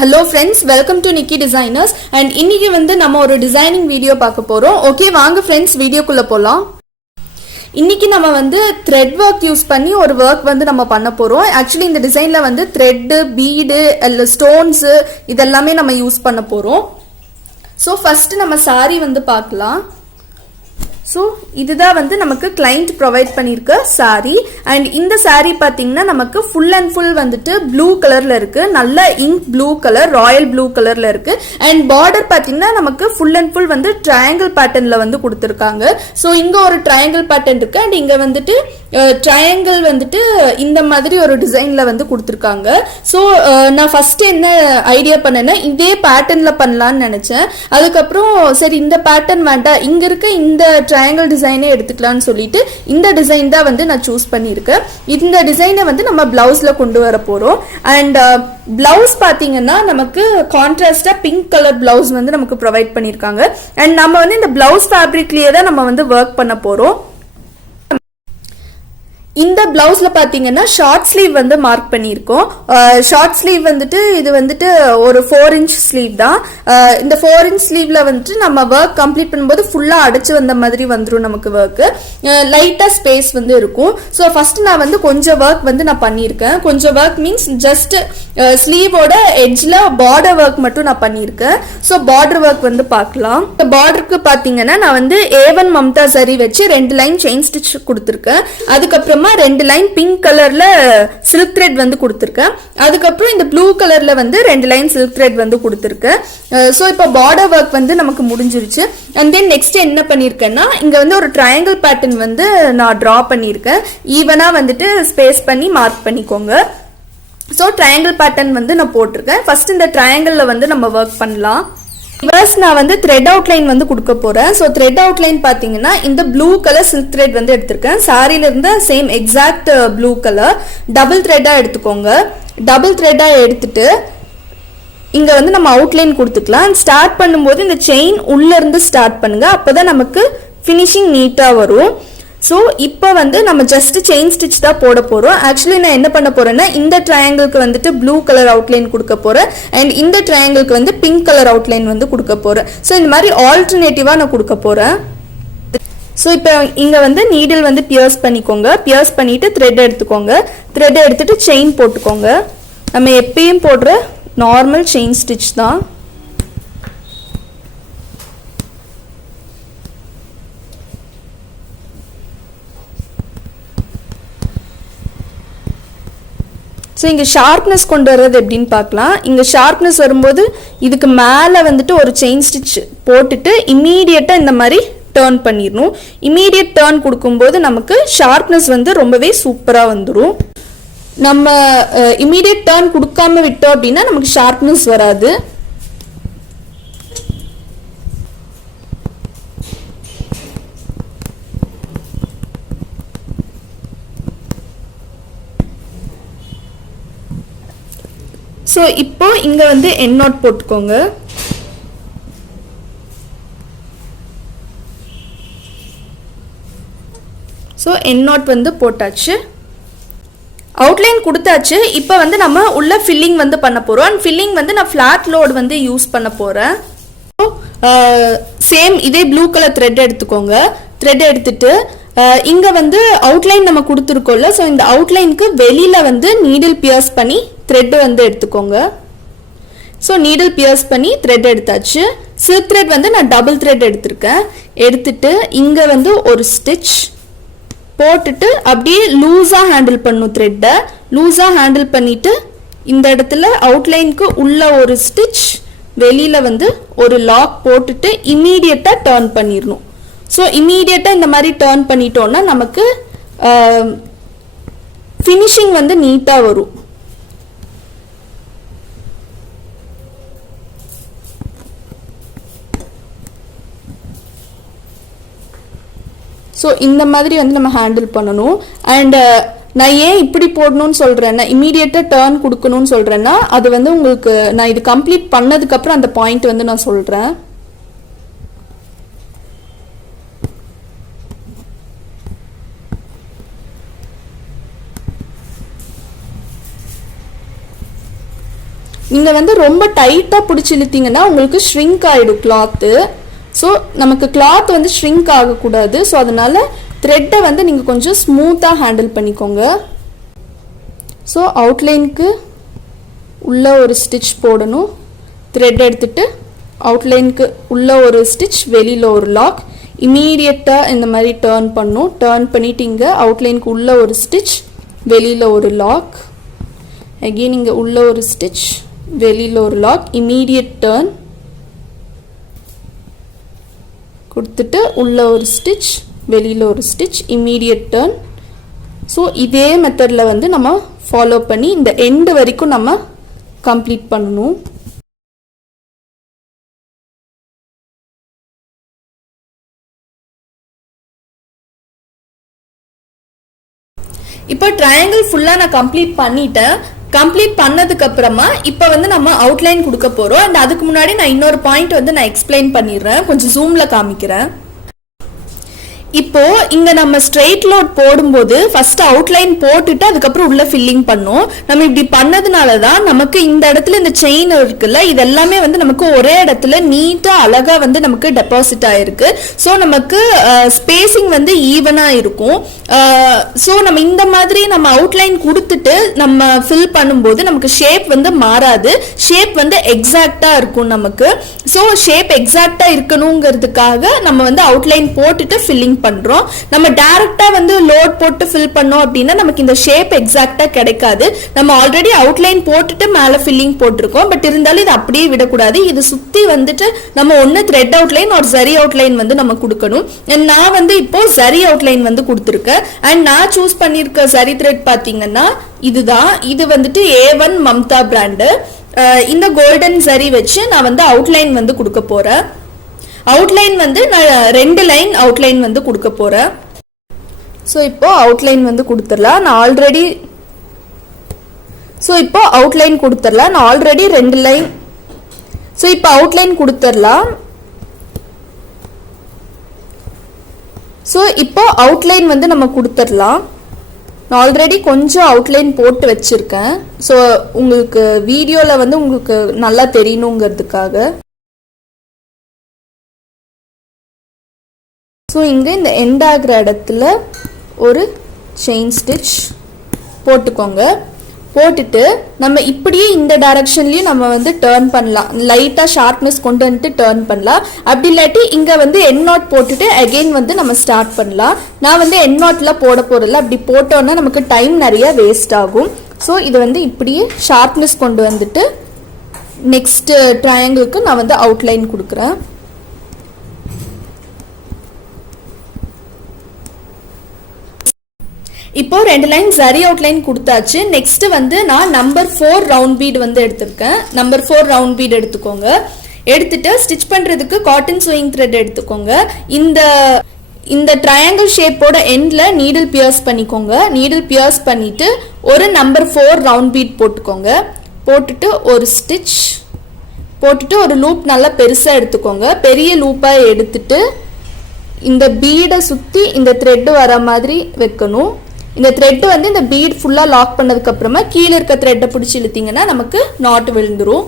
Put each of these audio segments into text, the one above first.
Hello friends, welcome to Nikidesigners and இன்னைக்கு வந்து நம்ம ஒரு டிசைனிங் வீடியோ பார்க்க போறோம். ஓகே வாங்க फ्रेंड्स வீடியோக்குள்ள போலாம். இன்னைக்கு நம்ம வந்து thread work யூஸ் பண்ணி ஒரு work வந்து நம்ம பண்ண போறோம். Actually இந்த டிசைன்ல வந்து thread, bead, stones இதெல்லாம் நம்ம யூஸ் பண்ண போறோம். So first நம்ம saree வந்து பார்க்கலாம். So இதுதான் வந்து நமக்கு client provide பண்ணிருக்க saree and இந்த saree பாத்தீங்கன்னா நமக்கு full and full வந்துட்டு blue கலர்ல இருக்கு நல்ல ink blue colour royal blue கலர்ல இருக்கு and border பாத்தீங்கன்னா நமக்கு full and full வந்து triangle patternல வந்து கொடுத்திருக்காங்க so இங்க ஒரு triangle pattern இருக்கு and இங்க வந்துட்டு triangle வந்துட்டு இந்த மாதிரி ஒரு டிசைன்ல வந்து கொடுத்திருக்காங்க so நான் ஃபர்ஸ்ட் என்ன ஐடியா பண்ணேன்னா இதே பேட்டர்ன்ல பண்ணலாம்னு நினைச்சேன் அதுக்கு அப்புறம் சரி இந்த பேட்டர்ன் வேண்டாம் இங்க இருக்க இந்த triangle டிசைனே எடுத்துக்கலாம்னு சொல்லிட்டு இந்த டிசைன் தான் வந்து நான் சூஸ் பண்ணிருக்கேன் இந்த டிசைனை வந்து நம்ம பிளவுஸ்ல கொண்டு வர போறோம் and blouse பாத்தீங்கன்னா நமக்கு கான்ட்ராஸ்டா பிங்க் கலர் blouse வந்து நமக்கு ப்ரொவைட் பண்ணிருக்காங்க and நம்ம வந்து இந்த blouse fabricலயே தான் நம்ம வந்து வர்க் பண்ண போறோம் இந்த பிளவுஸ்ல பாத்தீங்கன்னா ஷார்ட் ஸ்லீவ் வந்து மார்க் பண்ணியிருக்கோம் ஷார்ட் ஸ்லீவ் வந்துட்டு இது வந்துட்டு ஒரு 4 inch ஸ்லீவ் தான் இந்த 4 inch ஸ்லீவ்ல வந்துட்டு நம்ம வர்க் கம்ப்ளீட் பண்ணும்போது ஃபுல்லா அடைச்சு வந்த மாதிரி வந்துரும் நமக்கு வர்க் லைட்டா ஸ்பேஸ் வந்து இருக்கும் ஸோ ஃபர்ஸ்ட் நான் வந்து கொஞ்சம் வர்க் வந்து நான் பண்ணியிருக்கேன் கொஞ்சம் வர்க் மீன்ஸ் ஜஸ்ட் ஸ்லீவோட எட்ஜ்ல பார்டர் வர்க் மட்டும் நான் பண்ணியிருக்கேன் ஸோ பார்டர் வர்க் வந்து பார்க்கலாம் இந்த பார்டருக்கு பாத்தீங்கன்னா நான் வந்து A1 மம்தா சரி வச்சு 2 லைன் செயின் ஸ்டிச் கொடுத்துருக்கேன் அதுக்கப்புறமா 2 லைன் பிங்க் கலர்ல சில்க் த்ரெட் வந்து கொடுத்திருக்கேன் அதுக்கப்புறம் இந்த ப்ளூ கலர்ல வந்து 2 லைன் சில்க் த்ரெட் வந்து கொடுத்திருக்கேன் சோ இப்போ பார்டர் வர்க் வந்து நமக்கு முடிஞ்சிருச்சு and then next என்ன பண்ணிருக்கேன்னா இங்க வந்து ஒரு ட்ரையாங்கிள் பேட்டர்ன் வந்து நான் டிரா பண்ணிருக்கேன் ஈவனா வந்துட்டு ஸ்பேஸ் பண்ணி மார்க் பண்ணிக்கோங்க சோ ட்ரையாங்கிள் பேட்டர்ன் வந்து நான் போட்டிருக்கேன் ஃபர்ஸ்ட் இந்த ட்ரையாங்கிள்ல வந்து நம்ம வர்க் பண்ணலாம் First நான் வந்து thread outline வந்து கொடுக்க போறேன் so thread outline பாத்தீங்கன்னா இந்த blue color silk thread வந்து எடுத்துர்க்கேன் சாரில இருந்த same exact blue color double thread எடுத்துக்கோங்க double thread எடுத்துட்டு இங்க வந்து நம்ம outline கொடுத்துக்கலாம் ஸ்டார்ட் பண்ணும்போது இந்த chain உள்ள இருந்து ஸ்டார்ட் பண்ணுங்க அப்பதான் நமக்கு finishing நீட்டா வரும் So இப்போ வந்து நம்ம just chain stitch தான் போட போறோம் actually நான் என்ன பண்ண போறேன்னா இந்த triangleக்கு வந்துட்டு blue color outline கொடுக்க போறேன் and இந்த triangleக்கு வந்து pink color outline வந்து கொடுக்க போறேன் so இந்த மாதிரி ஆல்டர்னேட்டிவா நான் கொடுக்க போறேன் so இப்போ இங்க வந்து needle வந்து pierce பண்ணிக்கோங்க pierce பண்ணிட்டு thread எடுத்துக்கோங்க thread எடுத்துட்டு chain போட்டுக்கோங்க நம்ம எப்பவும் போடுற normal chain stitch தான் So இங்க sharpness கொண்டு வரது எப்படின்னு பார்க்கலாம் இங்க sharpness வரும்போது இதுக்கு மேல வந்துட்டு ஒரு chain stitch போட்டுட்டு இமிடியேட்டா இந்த மாதிரி டர்ன் பண்ணிரணும் இமிடியேட் டர்ன் கொடுக்கும்போது நமக்கு sharpness வந்து ரொம்பவே சூப்பரா வந்துரும் நம்ம இமிடியேட் டர்ன் கொடுக்காம விட்டோம் அப்படினா நமக்கு sharpness வராது So இப்போ இங்க வந்து end knot போட்டுக்கோங்க so end knot வந்து போட்டாச்சு outline கொடுத்தாச்சு இப்போ வந்து நம்ம உள்ள filling வந்து பண்ண போறோம் and filling வந்து நான் flat load வந்து யூஸ் பண்ண போறேன் சேம் இதே blue color thread எடுத்துக்கோங்க thread எடுத்துட்டு இங்க வந்து outline நம்ம கொடுத்திருக்கோம்ல சோ இந்த outlineக்கு வெளியில வந்து needle pierce பண்ணி thread வந்து எடுத்துக்கோங்க சோ needle pierce பண்ணி thread எடுத்தாச்சு silk thread வந்து நான் double thread எடுத்துர்க்கேன் எடுத்துட்டு இங்க வந்து ஒரு stitch போட்டுட்டு அப்படியே லூசா ஹேண்டில் பண்ணனும் thread லூசா ஹேண்டில் பண்ணிட்டு இந்த இடத்துல outlineக்கு உள்ள ஒரு stitch வெளியில வந்து ஒரு lock போட்டுட்டு இமிடியேட்டா டர்ன் பண்ணிரணும் சோ இமிடியேட்டா இந்த மாதிரி டர்ன் பண்ணிட்டோம்னா நமக்கு finishing வந்து நீட்டா வரும் சோ இந்த மாதிரி வந்து நம்ம ஹேண்டில் பண்ணனும் and நான் ஏன் இப்படி போடணும்னு சொல்றேன்னா இமிடியேட்டா டர்ன் கொடுக்கணும்னு சொல்றேன்னா அது வந்து உங்களுக்கு நான் இது கம்ப்ளீட் பண்ணதுக்கு அப்புறம் அந்த பாயிண்ட் வந்து நான் சொல்றேன் நீங்கள் வந்து ரொம்ப டைட்டாக பிடிச்சி இழுத்தீங்கன்னா உங்களுக்கு ஷ்ரிங்க் ஆகிடும் கிளாத்து. ஸோ நமக்கு கிளாத் வந்து ஷ்ரிங்க் ஆகக்கூடாது. ஸோ அதனால் த்ரெட்டை வந்து நீங்கள் கொஞ்சம் ஸ்மூத்தாக ஹேண்டில் பண்ணிக்கோங்க. ஸோ அவுட்லைனுக்கு உள்ள ஒரு ஸ்டிச் போடணும். த்ரெட் எடுத்துகிட்டு அவுட்லைனுக்கு உள்ள ஒரு ஸ்டிச், வெளியில் ஒரு லாக். இமீடியட்டாக இந்த மாதிரி டர்ன் பண்ணும். டர்ன் பண்ணிவிட்டு இங்கே அவுட்லைனுக்கு உள்ள ஒரு ஸ்டிச், வெளியில் ஒரு லாக். அகெயின் இங்கே உள்ள ஒரு ஸ்டிச், வெளியில் ஒரு லாக். இமீடியட் டர்ன் கொடுத்துட்டு உள்ள ஒரு ஸ்டிச், வெளியில் ஒரு ஸ்டிச், இமீடியட் டர்ன். ஸோ இதே மெத்தடில் வந்து நம்ம ஃபாலோ பண்ணி இந்த எண்டு வரைக்கும் நம்ம கம்ப்ளீட் பண்ணணும். இப்போ ட்ரையாங்கிள் ஃபுல்லாக நான் கம்ப்ளீட் பண்ணிட்டேன். கம்ப்ளீட் பண்ணதுக்கு அப்புறமா இப்போ வந்து நம்ம அவுட்லைன் கொடுக்க போகிறோம். அண்ட் அதுக்கு முன்னாடி நான் இன்னொரு பாயிண்ட் வந்து நான் எக்ஸ்பிளைன் பண்ணிடுறேன். கொஞ்சம் ஜூமில் காமிக்கிறேன். இப்போ இங்க நம்ம ஸ்ட்ரெயிட் லோட் போடும்போது ஃபர்ஸ்ட் அவுட்லைன் போட்டுட்டு அதுக்கப்புறம் உள்ள ஃபில்லிங் பண்ணோம். நம்ம இப்படி பண்ணதுனால தான் நமக்கு இந்த இடத்துல இந்த செயின் இருக்குல்ல, இது எல்லாமே வந்து நமக்கு ஒரே இடத்துல நீட்டா அழகா வந்து நமக்கு டெபாசிட் ஆயிருக்கு. ஸோ நமக்கு ஸ்பேசிங் வந்து ஈவனா இருக்கும். ஸோ நம்ம இந்த மாதிரி நம்ம அவுட்லைன் கொடுத்துட்டு நம்ம ஃபில் பண்ணும்போது நமக்கு ஷேப் வந்து மாறாது. ஷேப் வந்து எக்ஸாக்டா இருக்கும் நமக்கு. ஸோ ஷேப் எக்ஸாக்டா இருக்கணுங்கிறதுக்காக நம்ம வந்து அவுட்லைன் போட்டுட்டு ஃபில்லிங் பண்றோம். நம்ம டைரக்டா வந்து லோட் போட்டு ஃபில் பண்ணோம் அப்படின்னா நமக்கு இந்த ஷேப் எக்ஸாக்ட்டா கிடைக்காது. நம்ம ஆல்ரெடி அவுட்லைன் போட்டுட்டு மேல ஃபில்லிங் போட்டிருக்கோம். பட் இருந்தாலும் இது அப்படியே விடக்கூடாது. இது சுத்தி வந்துட்டு நம்ம ஒன்னு த்ரெட் அவுட்லைன் ஒரு ஜரி அவுட்லைன் வந்து நம்ம கொடுக்கணும். நான் வந்து இப்போ ஜரி அவுட்லைன் வந்து கொடுத்துருக்கேன். அண்ட் நான் சூஸ் பண்ணிருக்க ஜரி த்ரெட் பாத்தீங்கன்னா இதுதான். இது வந்துட்டு A1 மம்தா பிராண்டு. இந்த கோல்டன் ஜரி வச்சு நான் வந்து அவுட்லைன் வந்து கொடுக்க போறேன். அவுட்லைன் வந்து நான் 2 லைன் அவுட்லைன் வந்து கொடுக்க போறேன். ஸோ இப்போ அவுட்லைன் வந்து கொடுத்துடலாம். நான் ஆல்ரெடி 2 லைன். ஸோ இப்போ அவுட்லைன் கொடுத்துடலாம். ஸோ இப்போ அவுட்லைன் வந்து நம்ம கொடுத்துடலாம். நான் ஆல்ரெடி கொஞ்சம் அவுட்லைன் போட்டு வச்சிருக்கேன். ஸோ உங்களுக்கு வீடியோவில் வந்து உங்களுக்கு நல்லா தெரியணுங்கிறதுக்காக. ஸோ இங்கே இந்த எண்ட் ஆகிற இடத்துல ஒரு செயின் ஸ்டிச் போட்டுக்கோங்க. போட்டுட்டு நம்ம இப்படியே இந்த டைரக்ஷன்லையும் நம்ம வந்து டர்ன் பண்ணலாம். லைட்டாக ஷார்ப்னஸ் கொண்டு வந்துட்டு டர்ன் பண்ணலாம். அப்படி இல்லாட்டி இங்கே வந்து எண்ட் நாட் போட்டுட்டு அகெயின் வந்து நம்ம ஸ்டார்ட் பண்ணலாம். நான் வந்து எண்ட் நாட்டில் போட போகிறதில்ல. அப்படி போட்டோன்னா நமக்கு டைம் நிறைய வேஸ்ட் ஆகும். ஸோ இது வந்து இப்படியே ஷார்ப்னஸ் கொண்டு வந்துட்டு நெக்ஸ்ட் ட்ரையாங்கிளுக்கு நான் வந்து அவுட்லைன் கொடுக்குறேன். இப்போ 2 லைன் ஜரி அவுட்லைன் கொடுத்தாச்சு. நெக்ஸ்ட் வந்து நான் நம்பர் 4 ரவுண்ட் பீட் வந்து எடுத்திருக்கேன். நம்பர் 4 ரவுண்ட் பீட் எடுத்துக்கோங்க. எடுத்துட்டு ஸ்டிச் பண்றதுக்கு காட்டன் சூயிங் த்ரெட் எடுத்துக்கோங்க. இந்த ட்ரையாங்கிள் ஷேப்போட எண்ட்ல நீடில் பியர்ஸ் பண்ணிக்கோங்க. நீடில் பியர்ஸ் பண்ணிட்டு ஒரு நம்பர் 4 ரவுண்ட் பீட் போட்டுக்கோங்க. போட்டுட்டு ஒரு ஸ்டிச் போட்டுட்டு ஒரு லூப் நல்லா பெருசா எடுத்துக்கோங்க. பெரிய லூப்பா எடுத்துட்டு இந்த பீடை சுத்தி இந்த த்ரெட் வர மாதிரி வைக்கணும். இந்த த்ரெட் வந்து இந்த பீட் ஃபுல்லா லாக் பண்ணதுக்கு அப்புறமா கீழே இருக்க த்ரெட்டை பிடிச்சி இழுத்தீங்கன்னா நமக்கு நாட் விழுந்துரும்.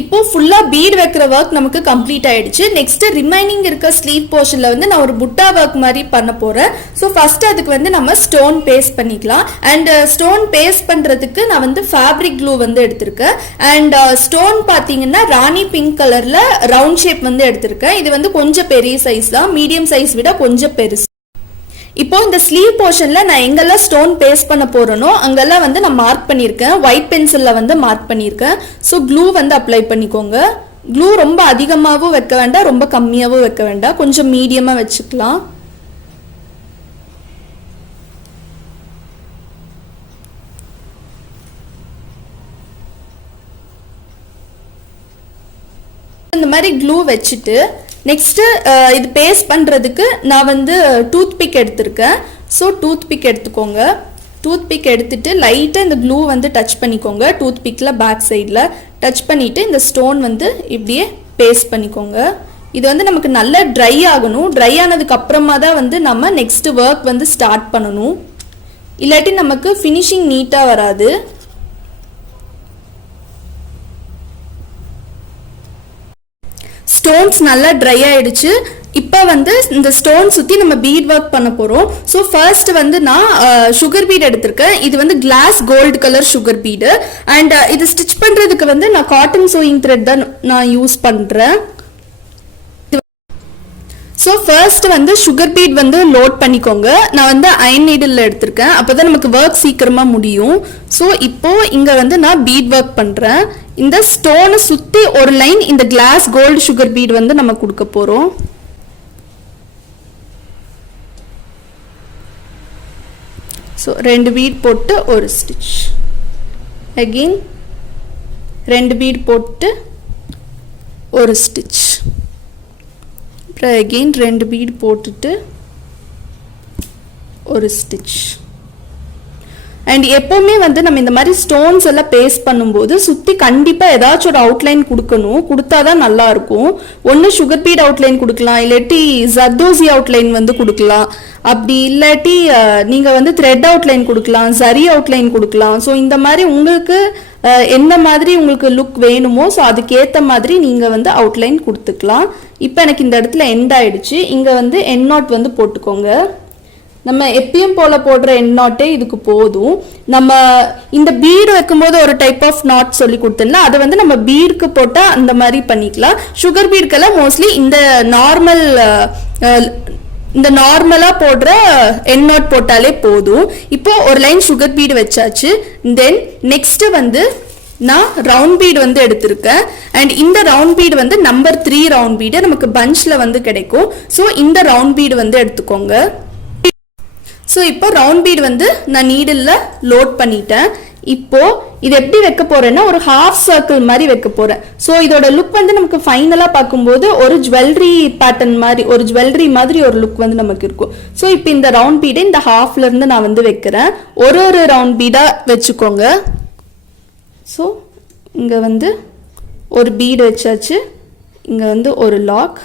இப்போ ஃபுல்லா பீட் வைக்கிற ஒர்க் நமக்கு கம்ப்ளீட் ஆயிடுச்சு. நெக்ஸ்ட் ரிமைனிங் இருக்க ஸ்லீவ் போர்ஷன்ல வந்து நான் ஒரு புட்டா ஒர்க் மாதிரி பண்ண போறேன். ஸோ ஃபர்ஸ்ட் அதுக்கு வந்து நம்ம ஸ்டோன் பேஸ்ட் பண்ணிக்கலாம். அண்ட் ஸ்டோன் பேஸ்ட் பண்றதுக்கு நான் வந்து ஃபேப்ரிக் க்ளூ வந்து எடுத்திருக்கேன். அண்ட் ஸ்டோன் பாத்தீங்கன்னா ராணி பிங்க் கலர்ல ரவுண்ட் ஷேப் வந்து எடுத்திருக்கேன். இது வந்து கொஞ்சம் பெரிய சைஸ் தான், மீடியம் சைஸ் விட கொஞ்சம் பெருசு. இப்போ இந்த ஸ்லீவ் போர்ஷன்ல நான் எங்கெல்லாம் ஸ்டோன் பேஸ்ட் பண்ண போறேனோ அங்கெல்லாம் வந்து நான் மார்க் பண்ணியிருக்கேன். ஒயிட் பென்சில்ல வந்து மார்க் பண்ணியிருக்கேன். ஸோ க்ளூ வந்து அப்ளை பண்ணிக்கோங்க. க்ளூ ரொம்ப அதிகமாகவும் வைக்க வேண்டாம், ரொம்ப கம்மியாகவும் வைக்க வேண்டாம், கொஞ்சம் மீடியமா வச்சுக்கலாம். இந்த மாதிரி க்ளூ வச்சுட்டு நெக்ஸ்ட் இது பேஸ்ட் பண்றதுக்கு நான் வந்து டூத் பிக் எடுத்திருக்கேன். ஸோ டூத் பிக் எடுத்துக்கோங்க. டூத் பிக் எடுத்துட்டு லைட்டாக இந்த க்ளூ வந்து டச் பண்ணிக்கோங்க. டூத் பிக்கில் பேக் சைடில் டச் பண்ணிட்டு இந்த ஸ்டோன் வந்து இப்படியே பேஸ்ட் பண்ணிக்கோங்க. இது வந்து நமக்கு நல்லா ட்ரை ஆகணும். ட்ரை ஆனதுக்கு அப்புறமா தான் வந்து நம்ம நெக்ஸ்ட் ஒர்க் வந்து ஸ்டார்ட் பண்ணணும். இல்லாட்டி நமக்கு ஃபினிஷிங் நீட்டாக வராது. ஸ்டோன்ஸ் நல்லா ட்ரை ஆயிடுச்சு. இப்போ வந்து இந்த ஸ்டோன் சுற்றி நம்ம பீட் ஒர்க் பண்ண போகிறோம். ஸோ ஃபர்ஸ்ட் வந்து நான் சுகர் பீட் எடுத்திருக்கேன். இது வந்து glass gold colour sugar bead. And இது ஸ்டிச் பண்ணுறதுக்கு வந்து நான் காட்டன் சூயிங் த்ரெட் தான் நான் யூஸ் பண்ணுறேன். ஸோ ஃபர்ஸ்ட் வந்து சுகர் பீட் வந்து லோட் பண்ணிக்கோங்க. நான் வந்து அயன் நீடில் எடுத்திருக்கேன், அப்போ தான் நமக்கு ஒர்க் சீக்கிரமாக முடியும். ஸோ இப்போ இங்கே வந்து நான் பீட் ஒர்க் பண்ணுறேன். இந்த ஸ்டோனை சுற்றி ஒரு லைன் இந்த கிளாஸ் கோல்டு சுகர் பீட் வந்து நம்ம கொடுக்க போகிறோம். ஸோ 2 பீட் போட்டு ஒரு ஸ்டிச், அகெயின் 2 பீட் போட்டு ஒரு ஸ்டிச், அப்புறம் அகெயின் 2 பீட் போட்டுட்டு ஒரு ஸ்டிச். அண்ட் எப்போவுமே வந்து நம்ம இந்த மாதிரி ஸ்டோன்ஸ் எல்லாம் பேஸ்ட் பண்ணும்போது சுற்றி கண்டிப்பாக ஏதாச்சும் ஒரு அவுட்லைன் கொடுக்கணும், கொடுத்தாதான் நல்லா இருக்கும். ஒன்று சுகர் பீட் அவுட்லைன் கொடுக்கலாம், இல்லாட்டி ஜர்தோசி அவுட்லைன் வந்து கொடுக்கலாம், அப்படி இல்லாட்டி நீங்கள் வந்து த்ரெட் அவுட்லைன் கொடுக்கலாம், சரி அவுட்லைன் கொடுக்கலாம். ஸோ இந்த மாதிரி உங்களுக்கு எந்த மாதிரி உங்களுக்கு லுக் வேணுமோ ஸோ அதுக்கேற்ற மாதிரி நீங்கள் வந்து அவுட்லைன் கொடுத்துக்கலாம். இப்போ எனக்கு இந்த இடத்துல எண்ட் ஆயிடுச்சு. இங்கே வந்து எண்ட் நாட் வந்து போட்டுக்கோங்க. நம்ம எப்பயும் போல போடுற எண்ட் நாட்டே இதுக்கு போதும். நம்ம இந்த பீடு வைக்கும்போது ஒரு டைப் ஆஃப் நாட் சொல்லி கொடுத்தோம்ல, அதை வந்து நம்ம பீடுக்கு போட்டால் அந்த மாதிரி பண்ணிக்கலாம். சுகர் பீடுக்கெல்லாம் மோஸ்ட்லி இந்த நார்மலாக போடுற எண்ட் நாட் போட்டாலே போதும். இப்போ ஒரு லைன் சுகர் பீடு வச்சாச்சு. தென் நெக்ஸ்ட் வந்து நான் ரவுண்ட் பீடு வந்து எடுத்திருக்கேன். அண்ட் இந்த ரவுண்ட் பீடு வந்து நம்பர் 3 ரவுண்ட் பீடு நமக்கு பஞ்சில் வந்து கிடைக்கும். ஸோ இந்த ரவுண்ட் பீடு வந்து எடுத்துக்கோங்க. ஸோ இப்போ ரவுண்ட் பீட் வந்து நான் நீடில் லோட் பண்ணிட்டேன். இப்போ இது எப்படி வைக்க போறேன்னா ஒரு ஹாஃப் சர்க்கிள் மாதிரி வைக்க போறேன். ஸோ இதோட லுக் வந்து நமக்கு ஃபைனலாக பார்க்கும்போது ஒரு ஜுவல்லரி பேட்டர்ன் மாதிரி, ஒரு ஜுவல்லரி மாதிரி ஒரு லுக் வந்து நமக்கு இருக்கும். ஸோ இப்போ இந்த ரவுண்ட் பீடை இந்த ஹாஃப்ல இருந்து நான் வந்து வைக்கிறேன். ஒரு ரவுண்ட் பீடா வச்சுக்கோங்க. ஸோ இங்கே வந்து ஒரு பீடு வச்சாச்சு, இங்கே வந்து ஒரு லாக்,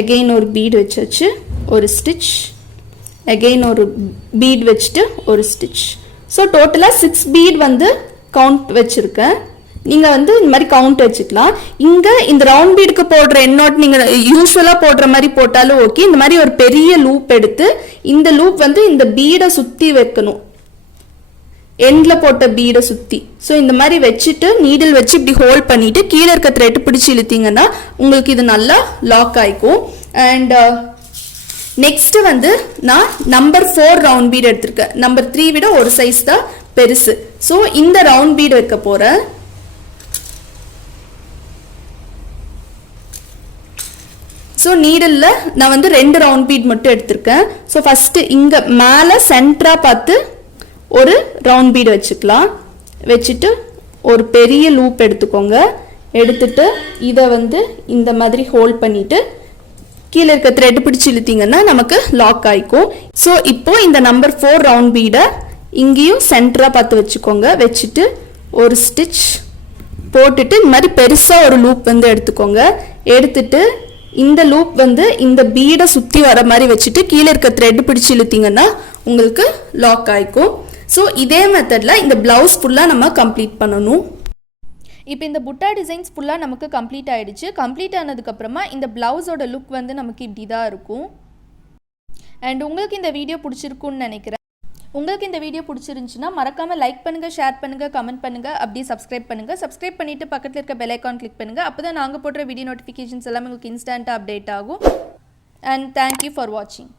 அகெயின் ஒரு பீடு வச்சாச்சு, ஒரு ஸ்டிச், அகெயின் ஒரு பீட் வச்சுட்டு ஒரு ஸ்டிச். ஸோ டோட்டலாக 6 பீட் வந்து கவுண்ட் வச்சுருக்கேன். நீங்கள் வந்து இந்த மாதிரி கவுண்ட் வச்சுக்கலாம். இங்கே இந்த ரவுண்ட் பீடுக்கு போடுற எண்ட் நாட் நீங்கள் யூஸ்வலாக போடுற மாதிரி போட்டாலும் ஓகே. இந்த மாதிரி ஒரு பெரிய லூப் எடுத்து இந்த லூப் வந்து இந்த பீடை சுற்றி வைக்கணும், எண்டில் போட்ட பீடை சுற்றி. ஸோ இந்த மாதிரி வச்சுட்டு நீடில் வச்சு இப்படி ஹோல்ட் பண்ணிவிட்டு கீழே இருக்க த்ரெட் பிடிச்சி இழுத்தீங்கன்னா உங்களுக்கு இது நல்லா லாக் ஆகிக்கும். அண்ட் நெக்ஸ்ட் வந்து நான் நம்பர் 4 ரவுண்ட் பீட் எடுத்திருக்கேன். நம்பர் 3 விட ஒரு சைஸ் தான் பெருசு. ஸோ இந்த ரவுண்ட் பீட் வைக்க போறேன். ஸோ நீடில் நான் வந்து 2 ரவுண்ட் பீட் மட்டும் எடுத்திருக்கேன். ஸோ ஃபர்ஸ்ட் இங்க மேலே சென்டரா பார்த்து ஒரு ரவுண்ட் பீட் வச்சுக்கலாம். வச்சுட்டு ஒரு பெரிய லூப் எடுத்துக்கோங்க. எடுத்துட்டு இதை வந்து இந்த மாதிரி ஹோல்ட் பண்ணிட்டு கீழே இருக்க த்ரெட் பிடிச்சி இழுத்தீங்கன்னா நமக்கு லாக் ஆயிக்கும். ஸோ இப்போ இந்த நம்பர் 4 ரவுண்ட் பீடை இங்கேயும் சென்டரா பார்த்து வச்சுக்கோங்க. வச்சுட்டு ஒரு ஸ்டிச் போட்டுட்டு இந்த மாதிரி பெருசாக ஒரு லூப் வந்து எடுத்துக்கோங்க. எடுத்துட்டு இந்த லூப் வந்து இந்த பீடை சுற்றி வர மாதிரி வச்சுட்டு கீழே இருக்க த்ரெட் பிடிச்சி இழுத்தீங்கன்னா உங்களுக்கு லாக் ஆயிக்கும். ஸோ இதே மெத்தடில் இந்த பிளவுஸ் ஃபுல்லாக நம்ம கம்ப்ளீட் பண்ணணும். இப்போ இந்த புட்டா டிசைன்ஸ் ஃபுல்லாக நமக்கு கம்ப்ளீட் ஆகிடுச்சு. கம்ப்ளீட் ஆனதுக்கப்புறமா இந்த ப்ளவுஸோட லுக் வந்து நமக்கு இப்படி தான் இருக்கும். அண்ட் உங்களுக்கு இந்த வீடியோ பிடிச்சிருக்குன்னு நினைக்கிறேன். உங்களுக்கு இந்த வீடியோ பிடிச்சிருந்துச்சுன்னா மறக்காமல் லைக் பண்ணுங்கள், ஷேர் பண்ணுங்கள், கமெண்ட் பண்ணுங்கள், அப்படியே சப்ஸ்கிரைப் பண்ணுங்கள். சப்ஸ்கிரைப் பண்ணிவிட்டு பக்கத்தில் இருக்க பெல் ஐக்கான் கிளிக் பண்ணுங்கள். அப்போ தான் நாங்கள் போடுற வீடியோ நோட்டிஃபிகேஷன்ஸ் எல்லாமே உங்களுக்கு இன்ஸ்டண்ட்டாக அப்டேட் ஆகும். அண்ட் தேங்க்யூ ஃபார் வாட்சிங்.